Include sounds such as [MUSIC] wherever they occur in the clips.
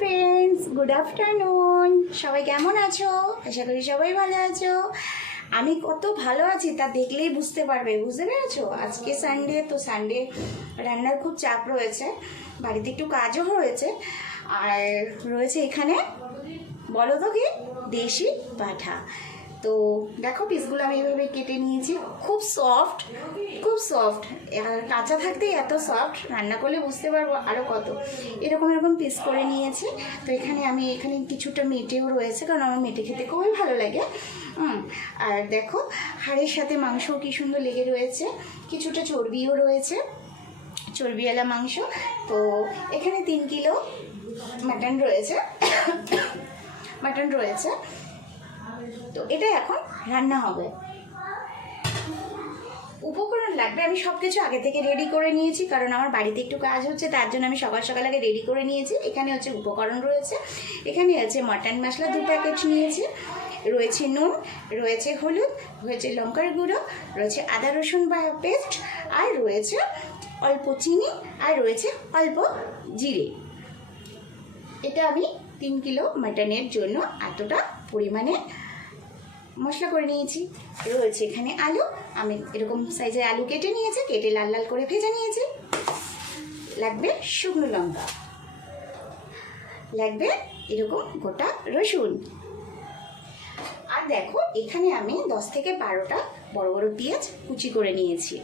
Friends good afternoon সবাই কেমন আছো? আশা করি সবাই ভালো আছো। আমি কত ভালো আছি, তা দেখলেই বুঝতে পারবে, বুঝতে পেরেছ? আজকে সানডে তো সানডে রান্নার খুব চাপ রয়েছে, বাড়িতে একটু কাজও রয়েছে আর রয়েছে এখানে, বলো তো কি? দেশি পাঠা। তো দেখো পিসগুলো আমি এভাবে কেটে নিয়েছি। খুব সফট খুব সফট কাঁচা থাকতেই এত সফট রান্না করলে বুঝতে পারব আরও কত। এরকম এরকম পিস করে নিয়েছি। তো এখানে আমি, এখানে কিছুটা মেটেও রয়েছে, কারণ আমার মেটে খেতে খুবই ভালো লাগে। আর দেখো, হাড়ের সাথে মাংসও কি সুন্দর লেগে রয়েছে। কিছুটা চর্বিও রয়েছে, চর্বিওয়ালা মাংস। তো এখানে তিন কিলো মাটন রয়েছে। [COUGHS] মাটন রয়েছে। তো এটা এখন রান্না হবে। উপকরণ লাগবে, আমি সব কিছু আগে থেকে রেডি করে নিয়েছি, কারণ আমার বাড়িতে একটু কাজ হচ্ছে, তার জন্য আমি সকাল সকাল আগে রেডি করে নিয়েছি। এখানে হচ্ছে উপকরণ রয়েছে, এখানে আছে মাটন মশলা দু প্যাকেট নিয়েছি, রয়েছে নুন, রয়েছে হলুদ, রয়েছে লঙ্কার গুঁড়ো, রয়েছে আদা রসুন বা পেস্ট আর রয়েছে অল্প চিনি, আর রয়েছে অল্প জিরে। এটা আমি তিন কিলো মাটনের জন্য এতটা পরিমাণে মশলা করে নিয়েছি। রয়েছে এখানে আলু। আমি এরকম সাইজের আলু কেটে নিয়েছি, কেটে লাল লাল করে ভেজে নিয়েছি। লাগবে শুকনো লঙ্কা। লাগবে এরকম গোটা রসুন। আর দেখো, এখানে আমি দশ থেকে বারোটা বড় বড় পেঁয়াজ কুচি করে নিয়েছি।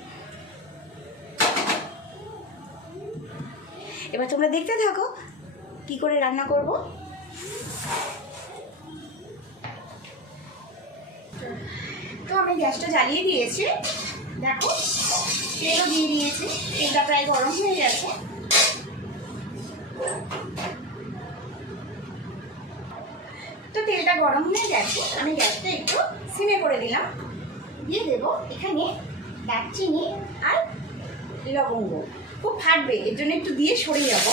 এবার তোমরা দেখতে থাকো, কি করে রান্না করব। তো আমি গ্যাসটা জ্বালিয়ে দিয়েছি। দেখো, তেলও দিয়ে দিয়েছি, তেলটা প্রায় গরম হয়ে গেছে। তো তেলটা গরম হয়ে গেছে, আমি গ্যাসটা একটু সিমে করে দিলাম। দিয়ে দেবো এখানে দারচিনি আর লবঙ্গ। খুব ফাটবে, এর জন্য একটু দিয়ে সরে যাব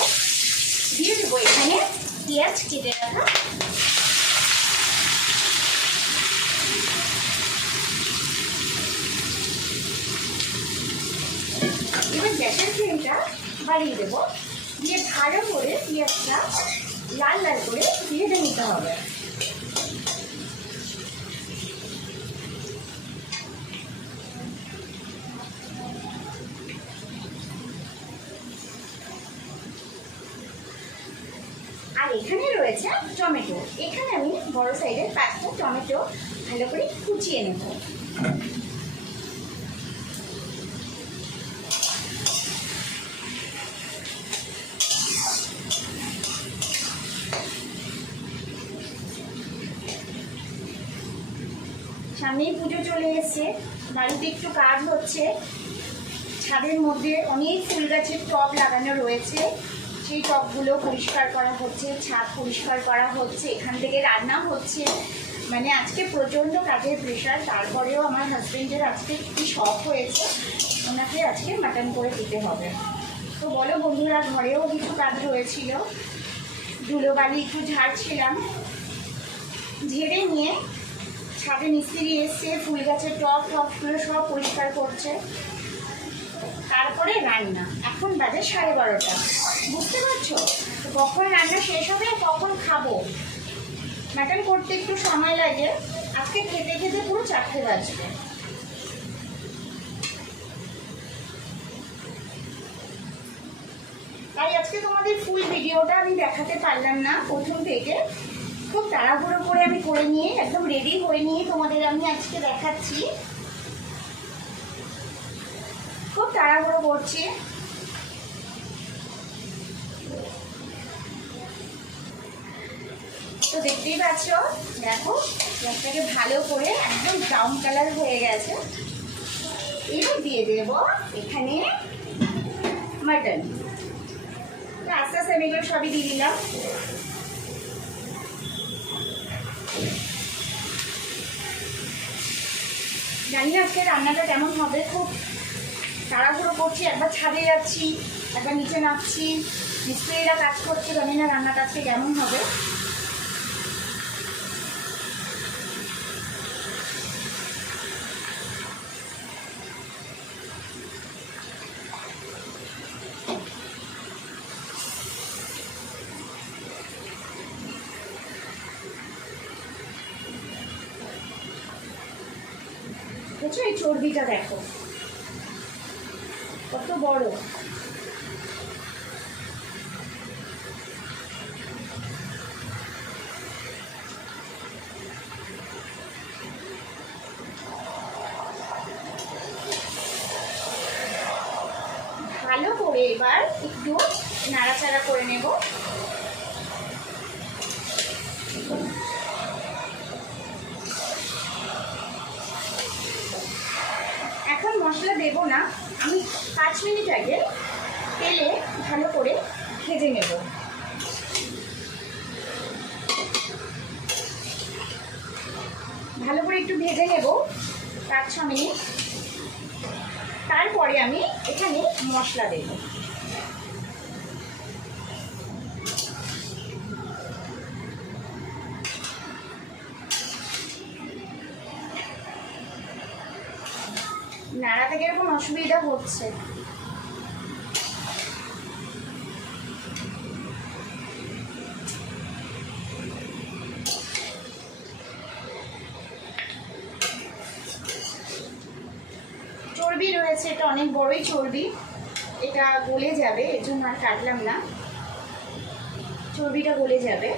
দিয়ে দেবো এখানে পেঁয়াজ কেটে রাখা এবার গ্যাসের ফ্লেমটা বাড়িয়ে দেবো। দিয়ে ভালো করে পেঁয়াজটা লাল লাল করে ভেজে নিতে হবে। আর এখানে রয়েছে টমেটো। এখানে আমি বড় সাইজের পাঁচটা টমেটো ভালো করে কুচিয়ে নেব। এসছে বাড়িতে একটু কাজ হচ্ছে। ছাদের মধ্যে অনেক ফুল গাছের টব লাগানো রয়েছে। সেই টবগুলো পরিষ্কার করা হচ্ছে, ছাদ পরিষ্কার করা হচ্ছে, এখান থেকে রান্না হচ্ছে। মানে আজকে প্রচণ্ড কাজের প্রেশার তারপরেও আমার হাজবেন্ডের আজকে কি শখ হয়েছে। ওনাকে আজকে মাটন করে দিতে হবে। তো বলো বন্ধুরা, ঘরেও কিছু কাজ রয়েছিল। ধুলোবালি একটু ঝাড়ছিলাম। ঝেড়ে নিয়ে ছাদে মিস্ত্রি এসছে ফুল গাছের টব টবগুলো সব পরিষ্কার করছে। তারপরে রান্না। এখন বাজে সাড়ে বারোটা। বুঝতে পারছ? কখন রান্না শেষ হবে কখন খাব? মাটন করতে একটু সময় লাগে। আজকে খেতে খেতে পুরো চারটে বাজবে। তাই আজকে তোমাদের ফুল ভিডিওটা আমি দেখাতে পারলাম না প্রথম থেকে। খুব তাড়াহুড়ো করে আমি করে নিয়ে, একদম রেডি হয়ে নিয়ে তোমাদের আমি আজকে দেখাচ্ছি। খুব তাড়াহুড়ো করছি। তো দেখতেই পাচ্ছ, দেখো, গ্যাসটাকে ভালো করে একদম ব্রাউন কালার হয়ে গেছে। এবার দিয়ে দেব এখানে মাটন তো আস্তে আস্তে আমি এগুলো সবই দিয়ে দিলাম। জানি না আজকে রান্নাটা কেমন হবে। খুব তাড়াহুড়ো করছি, একবার ছাদে যাচ্ছি, একবার নিচে নামছি। মিস্ত্রিরা কাজ করছে, জানি না রান্নাটা আজকে কেমন হবে দেখেছ এই চর্বিটা দেখো কত বড় ভালো করে এবার একটু নাড়াচাড়া করে নেব এখন মশলা দেব না আমি পাঁচ মিনিট আগে তেলে ভালো করে ভেজে নেব ভালো করে একটু ভেজে নেব পাঁচ ছ মিনিট তারপরে আমি এখানে মশলা দেব নাড়াতে কীরকম অসুবিধা হচ্ছে। চর্বি রয়েছে, এটা অনেক বড়ই চর্বি। এটা গলে যাবে, এর জন্য আর কাটলাম না। চর্বিটা গলে যাবে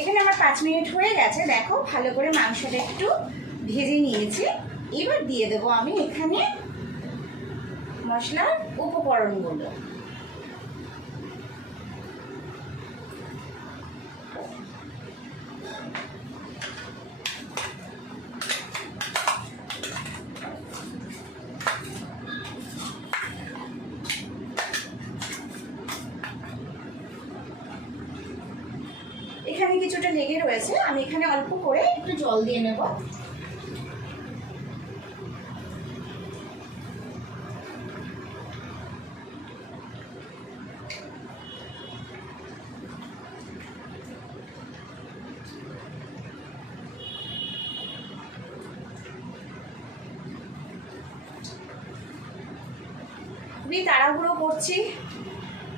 এখানে আমার পাঁচ মিনিট হয়ে গেছে দেখো ভালো করে মাংসটা একটু ভেজে নিয়েছি। এবার দিয়ে দেবো আমি এখানে মশলার উপকরণগুলো এখানে কিছুটা লেগে রয়েছে আমি এখানে অল্প করে একটু জল দিয়ে নেব। তাড়াহুড়ো করছি।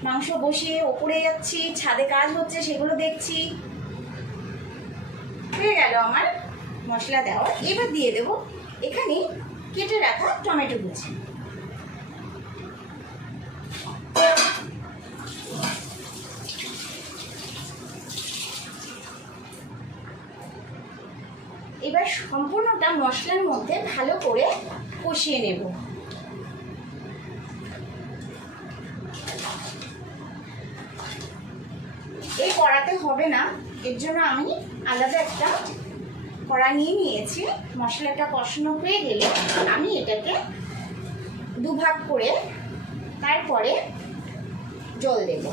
মাংস বসিয়ে ওপরে যাচ্ছি, ছাদে কাজ হচ্ছে, সেগুলো দেখছি। হয়ে গেল আমার। মশলা দেওয়া, এবার দিয়ে দেব এখানে কেটে রাখা টমেটো কুচি। এবার সম্পূর্ণটা মশলার মধ্যে ভালো করে কষিয়ে নেব। এই কড়াতে হবে না, এর জন্য আমি আলাদা একটা কড়া নিয়ে নিয়েছি। মশলাটা কষানো হয়ে গেলে আমি এটাকে দুভাগ করে তারপরে জল দেব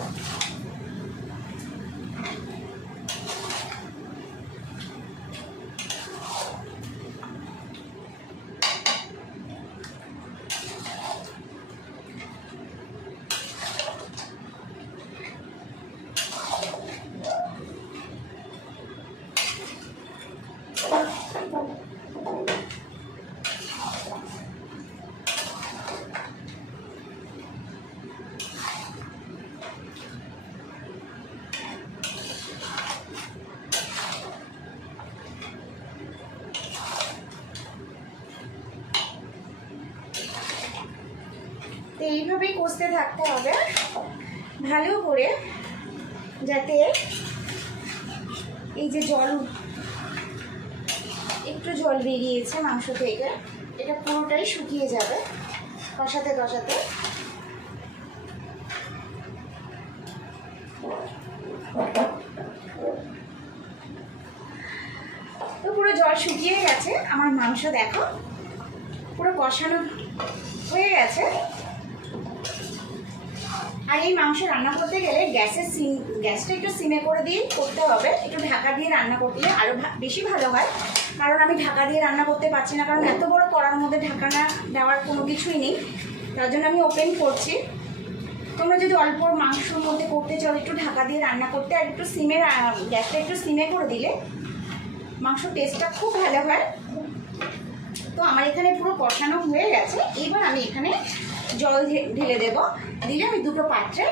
তো এইভাবেই থাকতে হবে। ভালো করে যাতে এই যে জল একটু জল বেরিয়েছে মাংস থেকে, এটা পুরোটাই শুকিয়ে যাবে কষাতে কষাতে। তো পুরো জল শুকিয়ে গেছে। আমার মাংস দেখো, পুরো কষানো হয়ে গেছে। আর এই মাংস রান্না করতে গেলে গ্যাসের সিম, গ্যাসটা একটু সিমে করে দিয়ে করতে হবে। একটু ঢাকা দিয়ে রান্না করলে আরও বেশি ভালো হয়। কারণ আমি ঢাকা দিয়ে রান্না করতে পারছি না, কারণ এত বড় কড়ার মধ্যে ঢাকা না দেওয়ার কোনো কিছুই নেই। তার জন্য আমি ওপেন করছি। তোমরা যদি অল্প মাংসর মধ্যে করতে চাও, একটু ঢাকা দিয়ে রান্না করতে আর একটু সিমে গ্যাসটা একটু সিমে করে দিলে মাংস টেস্টটা খুব ভালো হয়। তো আমার এখানে পুরো কষানো হয়ে গেছে। এবার আমি এখানে জল ঢেলে দেব। দিলে আমি দুটো পাত্রে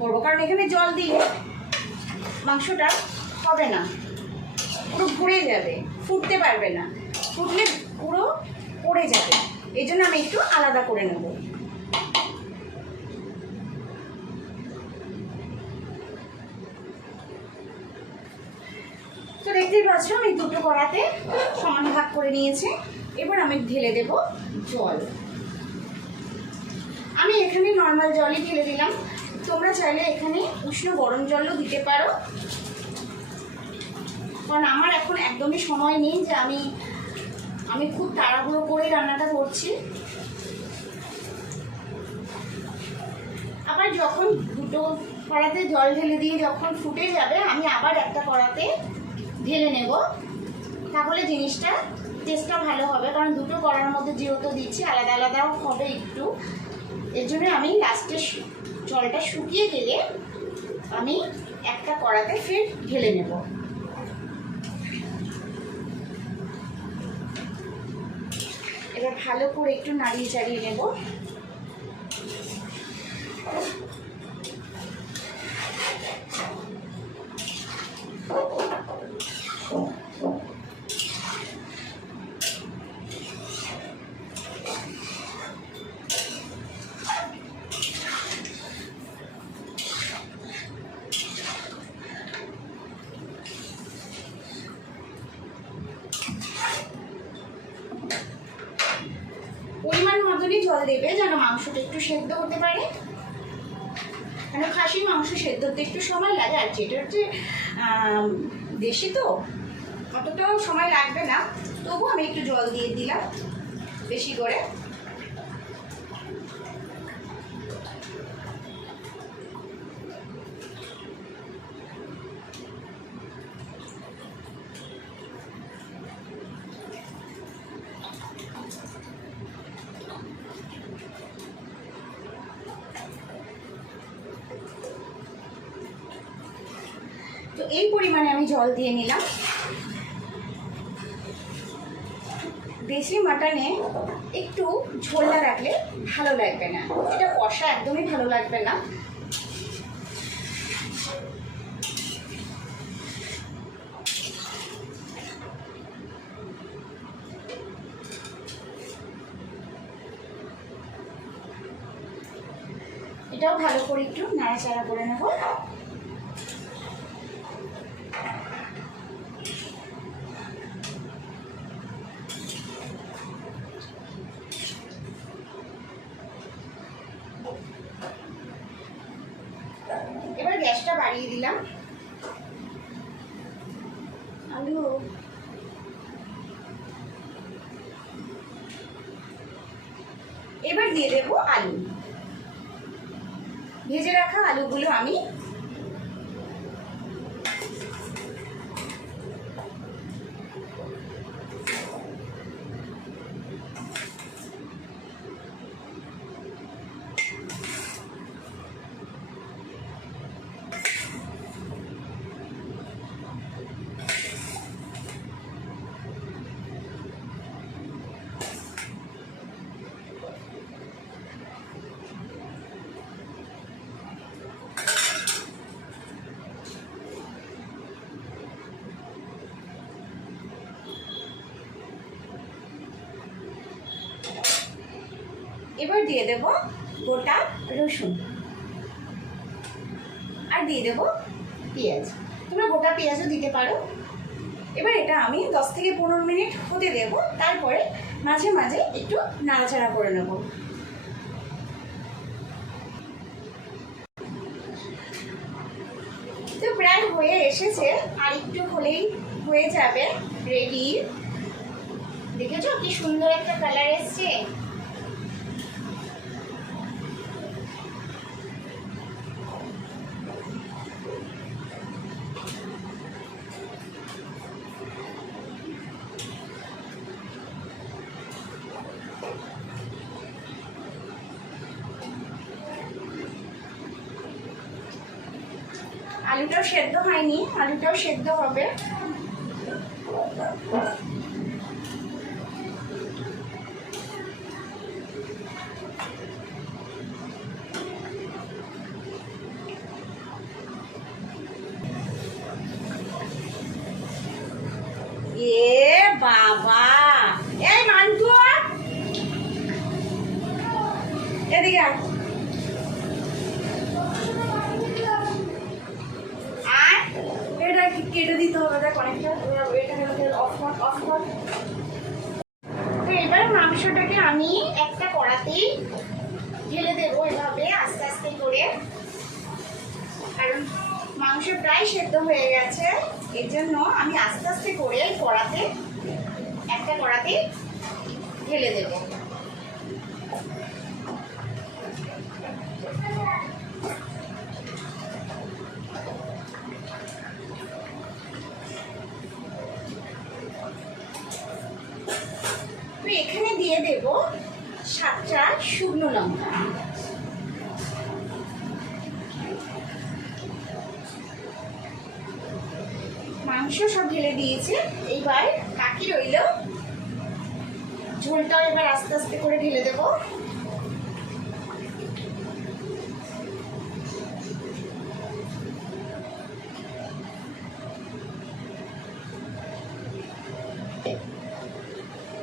করব। কারণ এখানে জল দিলে মাংসটা হবে না। পুরো ভরে যাবে, ফুটতে পারবে না। ফুটলে পুরো পড়ে যাবে। এই জন্য আমি একটু আলাদা করে নেব। তো দেখতেই পাচ্ছ, আমি দুটো কড়াতে সমান ভাগ করে নিয়েছি। এবার আমি ঢেলে দেব জল। আমি এখানে নর্মাল জলই ঢেলে দিলাম। তোমরা চাইলে এখানে উষ্ণ গরম জলও দিতে পারো। কারণ আমার এখন একদমই সময় নেই যে আমি আমি খুব তাড়াহুড়ো করে রান্নাটা করছি। আবার যখন দুটো কড়াতে জল ঢেলে দিয়ে যখন ফুটে যাবে, আমি আবার একটা কড়াতে ঢেলে নেব। তাহলে জিনিসটা টেস্টটা ভালো হবে, কারণ দুটো কড়ার মধ্যে যেহেতু দিচ্ছি, আলাদা, আলাদাও হবে একটু। এর জন্য আমি লাস্টে জলটা শুকিয়ে গেলে আমি একটা কড়াতে ফের ঢেলে নেব। এবার ভালো করে একটু নাড়িয়ে চাড়িয়ে নেব পরিমাণ মতনই জল দেবে যেন মাংসটা একটু সেদ্ধ হতে পারে কেন খাসির মাংস সেদ্ধ হতে একটু সময় লাগে আর যেটা হচ্ছে আম, দেশি তো অতটাও সময় লাগবে না তবু আমি একটু জল দিয়ে দিলাম বেশি করে তো এই পরিমাণে আমি জল দিয়ে নিলাম। দেশি মাটনে একটু ঝোলটা রাখলে ভালো লাগবে না। এটা কষা একদমই ভালো লাগবে না। এটাও ভালো করে একটু নাড়াচাড়া করে নেব এবার গ্যাসটা বাড়িয়ে দিলাম আলু এবার দিয়ে দেবো আলু ভেজে রাখা আলুগুলো আমি এবার দিয়ে দেব গোটা রসুন। আর দিয়ে দেব পেঁয়াজ। তোমরা গোটা পেঁয়াজও দিতে পারো। এবার এটা আমি দশ থেকে পনেরো মিনিট হতে দেব। তারপরে মাঝে মাঝে একটু নাড়াচাড়া করে নেব। তো প্রায় হয়ে এসেছে। আর একটু হলেই হয়ে যাবে। রেডি দেখেছ কি সুন্দর একটা কালার এসছে? আলুটাও সেদ্ধ হয়নি আলুটাও সেদ্ধ হবে। একটা ঢেলে দেবো এভাবে আস্তে আস্তে করে। কারণ মাংস প্রায় সেদ্ধ হয়ে গেছে। এর জন্য আমি আস্তে আস্তে করে কড়াতে, একটা কড়াতে ঢেলে দেব। এখানে দিয়ে দেব সাতটা শুকনো লঙ্কা মাংস সব ঢেলে দিয়েছে। এইবার বাকি রইল। ঝোলটাও এবার আস্তে আস্তে করে ঢেলে দেব।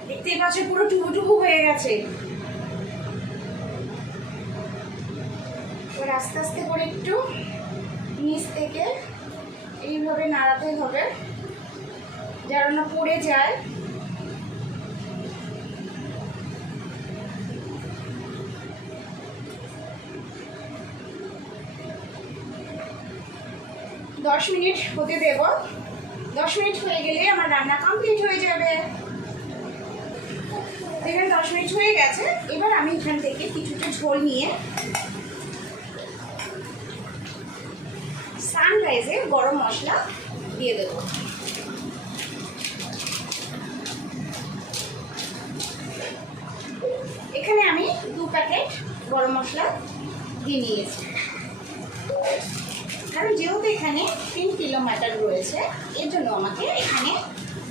দেখতেই পাচ্ছ পুরো টুকু টুকু হয়ে গেছে। আস্তে আস্তে করে একটু নিচ থেকে এইভাবে নাড়াতে হবে, যেন না পড়ে যায়। দশ মিনিট হতে দেব। দশ মিনিট হয়ে গেলে আমার রান্না কমপ্লিট হয়ে যাবে। এখানে দশ মিনিট হয়ে গেছে। এবার আমি এখান থেকে কিছুটা ঝোল নিয়ে সানরাইজের গরম মশলা দিয়ে দেবো। এখানে আমি দু প্যাকেট গরম মশলা দিয়ে নিয়েছি। কারণ যেহেতু এখানে তিন কিলো মাটন রয়েছে, এর জন্য আমাকে এখানে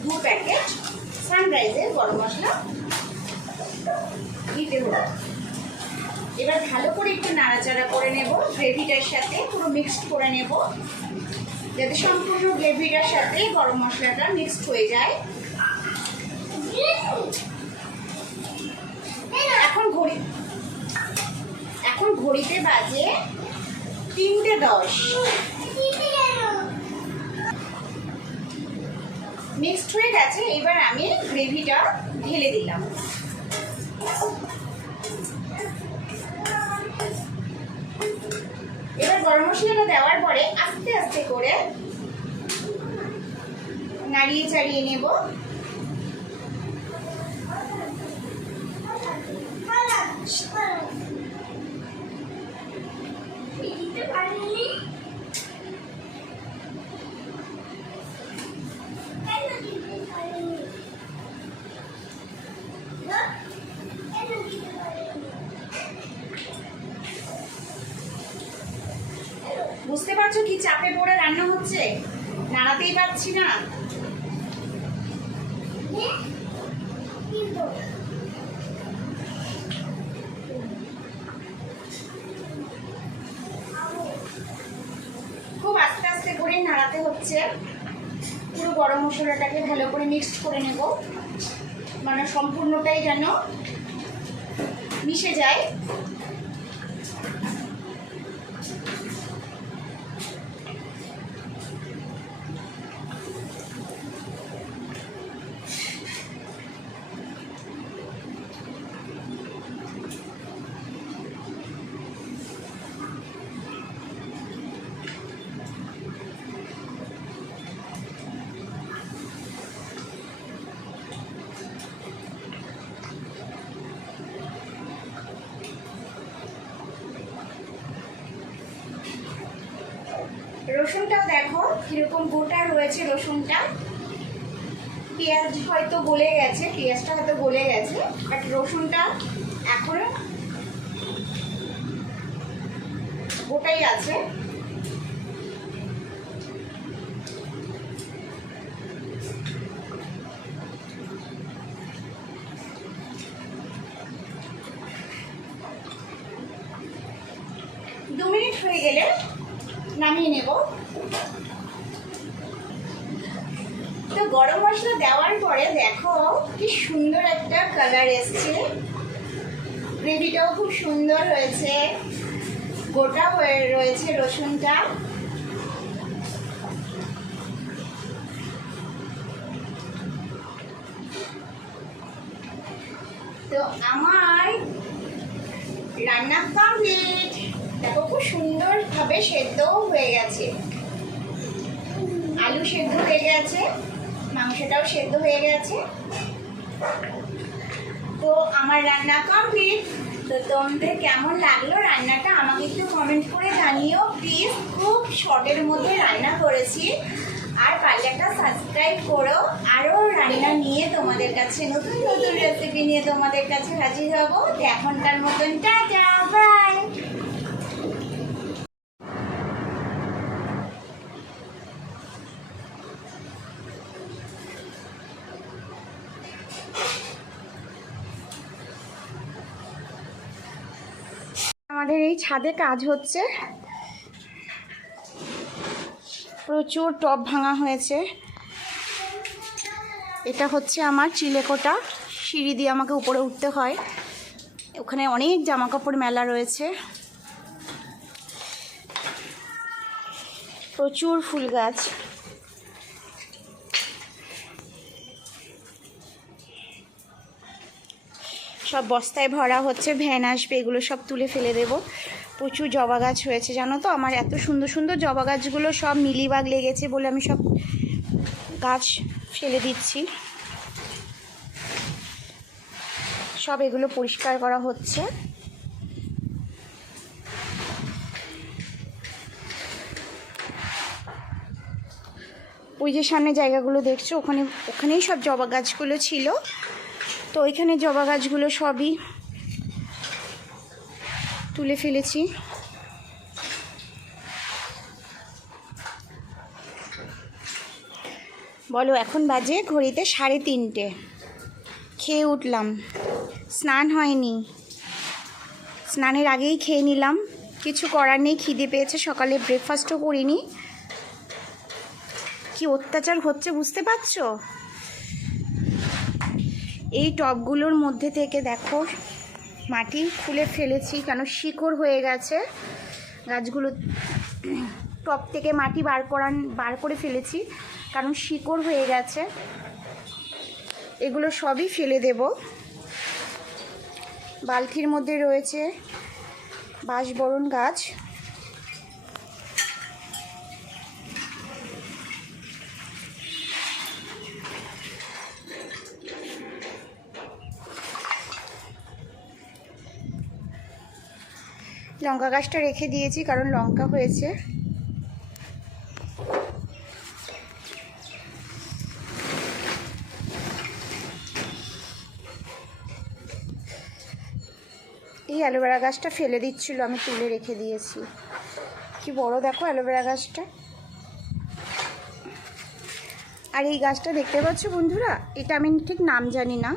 দু প্যাকেট সানরাইজের গরম মশলা দিতে হবে। এবার ভালো করে একটু নাড়াচাড়া করে নেব গ্রেভিটার সাথে, পুরো মিক্সড করে নেব। যাতে সম্পূর্ণ গ্রেভিটার সাথে গরম মশলাটা মিক্সড হয়ে যায়। এখন ঘড়ি এখন ঘড়িতে বাজে তিনটে দশ। মিক্সড হয়ে গেছে, এবার আমি গ্রেভিটা ঢেলে দিলাম। গরম মশলাটা দেওয়ার পরে আস্তে আস্তে করে নাড়িয়ে চাড়িয়ে নেব বুঝতে পারছ কি চাপে পড়ে রান্না হচ্ছে নাড়াতেই পারছি না খুব আস্তে আস্তে করে নাড়াতে হচ্ছে পুরো গরম মশলাটাকে ভালো করে মিক্সড করে নেব মানে সম্পূর্ণটাই যেন মিশে যায়। নামিয়ে নেব। তো গরম মশলা দেওয়ার পরে দেখো কি সুন্দর একটা কালার এসছে। গ্রেভিটাও খুব সুন্দর হয়েছে। গোটা হয়ে রয়েছে রসুনটা। আমার রান্না কমপ্লিট তো তোমাদের কেমন লাগল রান্নাটা আমাকে একটু কমেন্ট করে জানিও। প্লিজ খুব শর্টের মধ্যে রান্না করেছি। আর পারলে একটা সাবস্ক্রাইব করো। আরও রান্না নিয়ে তোমাদের কাছে, নতুন নতুন রেসিপি নিয়ে তোমাদের কাছে হাজির হব। এখনকার মতন, টাটা বাই ছাদে কাজ হচ্ছে। প্রচুর টপ ভাঙা হয়েছে। এটা হচ্ছে আমার চিলেকোটা। সিঁড়ি দিয়ে আমাকে উপরে উঠতে হয়। ওখানে অনেক জামা কাপড় মেলা রয়েছে। প্রচুর ফুল গাছ। সব বস্তায় ভরা হচ্ছে, ভ্যান আসবে, এগুলো সব তুলে ফেলে দেব। প্রচুর জবা গাছ হয়েছে, জানো তো? আমার এত সুন্দর সুন্দর জবা গাছগুলো সব মিলিবাগ লেগেছে বলে আমি সব গাছ ফেলে দিচ্ছি। সব এগুলো পরিষ্কার করা হচ্ছে। ওই যে সামনে জায়গাগুলো দেখছ, ওখানে ওখানেই সব জবা গাছগুলো ছিল। তো ওইখানে জবা গাছগুলো সবই তুলে ফেলেছি। বলো, এখন বাজে ঘড়িতে সাড়ে তিনটে। খেয়ে উঠলাম। স্নান হয়নি। স্নানের আগেই খেয়ে নিলাম। কিছু করার নেই, খিদে পেয়েছে, সকালে ব্রেকফাস্টও করিনি। কি অত্যাচার হচ্ছে বুঝতে পারছ? এই টবগুলোর মধ্যে থেকে দেখো মাটি খুলে ফেলেছি, কেন শিকড় হয়ে গেছে। গাছগুলো টব থেকে মাটি বার করান, বার করে ফেলেছি, কারণ শিকড় হয়ে গেছে। এগুলো সবই ফেলে দেব। বালতির মধ্যে রয়েছে বাঁশবরণ গাছ। লঙ্কা গাছটা রেখে দিয়েছি, কারণ লঙ্কা হয়েছে। এই অ্যালোভেরা গাছটা ফেলে দিচ্ছিল, আমি তুলে রেখে দিয়েছি। কি বড় দেখো অ্যালোভেরা গাছটা। আর এই গাছটা দেখতে পাচ্ছ বন্ধুরা? এটা আমি ঠিক নাম জানি না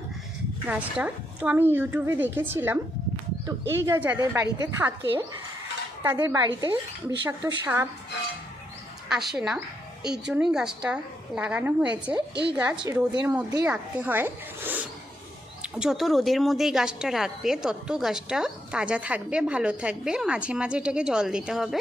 গাছটা তো আমি ইউটিউবে দেখেছিলাম। তো এই গাছ যাদের বাড়িতে থাকে, তাদের বাড়িতে বিষাক্ত সাপ আসে না। এই জন্যই গাছটা লাগানো হয়েছে। এই গাছ রোদের মধ্যেই রাখতে হয়। যত রোদের মধ্যেই গাছটা রাখবে, তত গাছটা তাজা থাকবে, ভালো থাকবে। মাঝে মাঝে এটাকে জল দিতে হবে।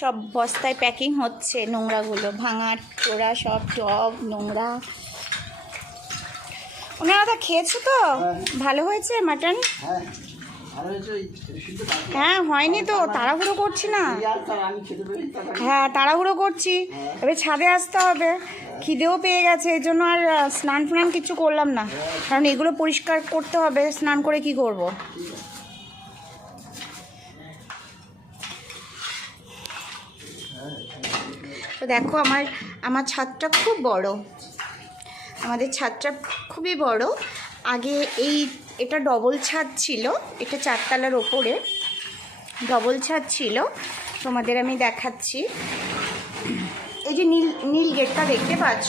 সব বস্তায় প্যাকিং হচ্ছে নোংরাগুলো। ভাঙা চোরা সব টব নোংরা। ওনারা তো খেয়েছো তো? ভালো হয়েছে মাটন? হ্যাঁ ভালো হয়েছে সিদ্ধ পাখি। হ্যাঁ হয়নি তো তাড়াহুড়ো করছি না। হ্যাঁ তাড়াহুড়ো করছি। এবার ছাদে আসতে হবে। খিদেও পেয়ে গেছে এই জন্য আর স্নান ফ্নান কিছু করলাম না। কারণ এগুলো পরিষ্কার করতে হবে স্নান করে কি করব? দেখো আমার আমার ছাদটা খুব বড়। আমাদের ছাদটা খুবই বড়। আগে এই, এটা ডবল ছাদ ছিল, এটা চারতলার ওপরে। ডবল ছাদ ছিল, তোমাদের আমি দেখাচ্ছি। এই যে নীল নীল গেটটা দেখতে পাচ্ছ?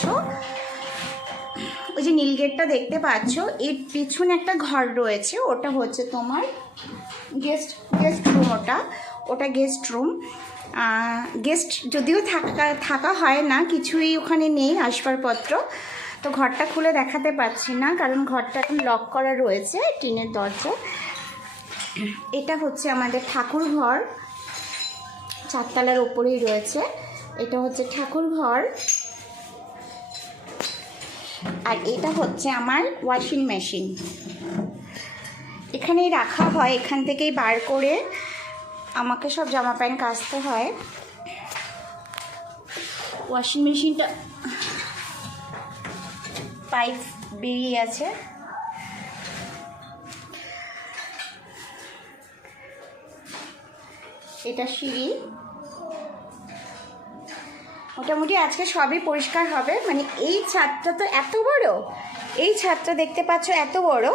ওই যে নীল গেটটা দেখতে পাচ্ছ, এর পিছনে একটা ঘর রয়েছে, ওটা হচ্ছে তোমার গেস্ট গেস্ট রুম ওটা। ওটা গেস্ট রুম গেস্ট যদিও থাকা থাকা হয় না, কিছুই ওখানে নেই আসবাবপত্র। তো ঘরটা খুলে দেখাতে পারছি না, কারণ ঘরটা এখন লক করা রয়েছে, টিনের দরজা। এটা হচ্ছে আমাদের ঠাকুর ঘর। চারতলার ওপরেই রয়েছে। এটা হচ্ছে ঠাকুর ঘর। আর এটা হচ্ছে আমার ওয়াশিং মেশিন এখানেই রাখা হয়, এখান থেকেই বার করে। আমাকে সব জামা প্যান্ট কাচতে হয়। ওয়াশিং মেশিনটা পাইপ বেরিয়ে আছে। এটা সিঁড়ি। মোটামুটি আজকে সবই পরিষ্কার হবে। মানে এই ছাদটা তো এত বড়। এই ছাদটা দেখতে পাচ্ছ এত বড়।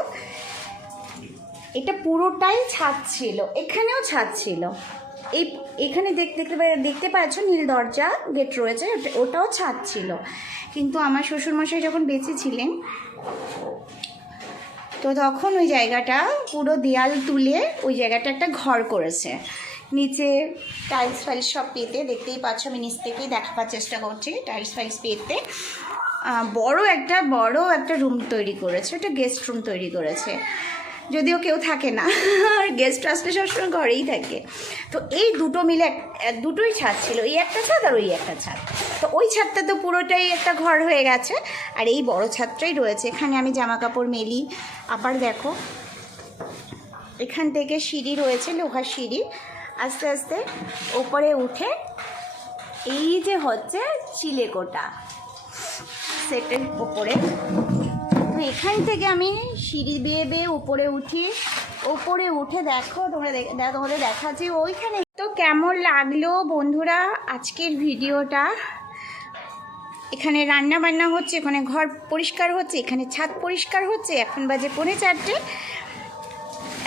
এটা পুরোটাই ছাদ ছিল, এখানেও ছাদ ছিল। এই, এখানে দেখতে দেখতে পাচ্ছ নীল দরজা, গেট রয়েছে, ওটা- ওটাও ছাদ ছিল। কিন্তু আমার শ্বশুরমশাই যখন বেঁচে ছিলেন তো তখন ওই জায়গাটা পুরো দেয়াল তুলে ওই জায়গাটা একটা ঘর করেছে। নিচে টাইলস ফাইলস সব পেতে, দেখতেই পাচ্ছ আমি নিচ থেকেই দেখাবার চেষ্টা করছি টাইলস ফাইলস পেতে। বড় একটা বড় একটা রুম তৈরি করেছে একটা গেস্ট রুম তৈরি করেছে। যদিও কেউ থাকে না, আর গেস্ট আসলে সবসময় ঘরেই থাকে। তো এই দুটো মিলে দুটোই ছাদ ছিল, এই একটা ছাদ আর ওই একটা ছাদ। তো ওই ছাদটা তো পুরোটাই একটা ঘর হয়ে গেছে, আর এই বড় ছাদটাই রয়েছে। এখানে আমি জামা কাপড় মেলি। আবার দেখো, এখান থেকে সিঁড়ি রয়েছে, লোহার সিঁড়ি। আস্তে আস্তে ওপরে উঠে এই যে হচ্ছে চিলেকোটা। সেটের ওপরে। তো এখান থেকে আমি সিঁড়ি বেয়ে বেয়ে উপরে উঠি। ওপরে উঠে দেখো তোমরা তোমাদের দেখাচ্ছি। ওইখানে তো কেমন লাগল বন্ধুরা আজকের ভিডিওটা? এখানে রান্না বান্না হচ্ছে, এখানে ঘর পরিষ্কার হচ্ছে, এখানে ছাদ পরিষ্কার হচ্ছে, এখন বাজে পৌনে চারটে।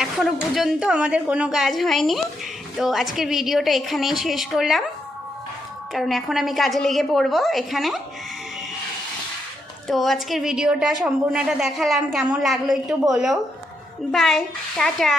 এখনও পর্যন্ত আমাদের কোনো কাজ হয়নি। তো আজকের ভিডিওটা এখানেই শেষ করলাম। কারণ এখন আমি কাজে লেগে পড়ব এখানে। তো আজকের ভিডিওটা সম্পূর্ণটা দেখালাম। কেমন লাগল একটু বলো। Bye tata.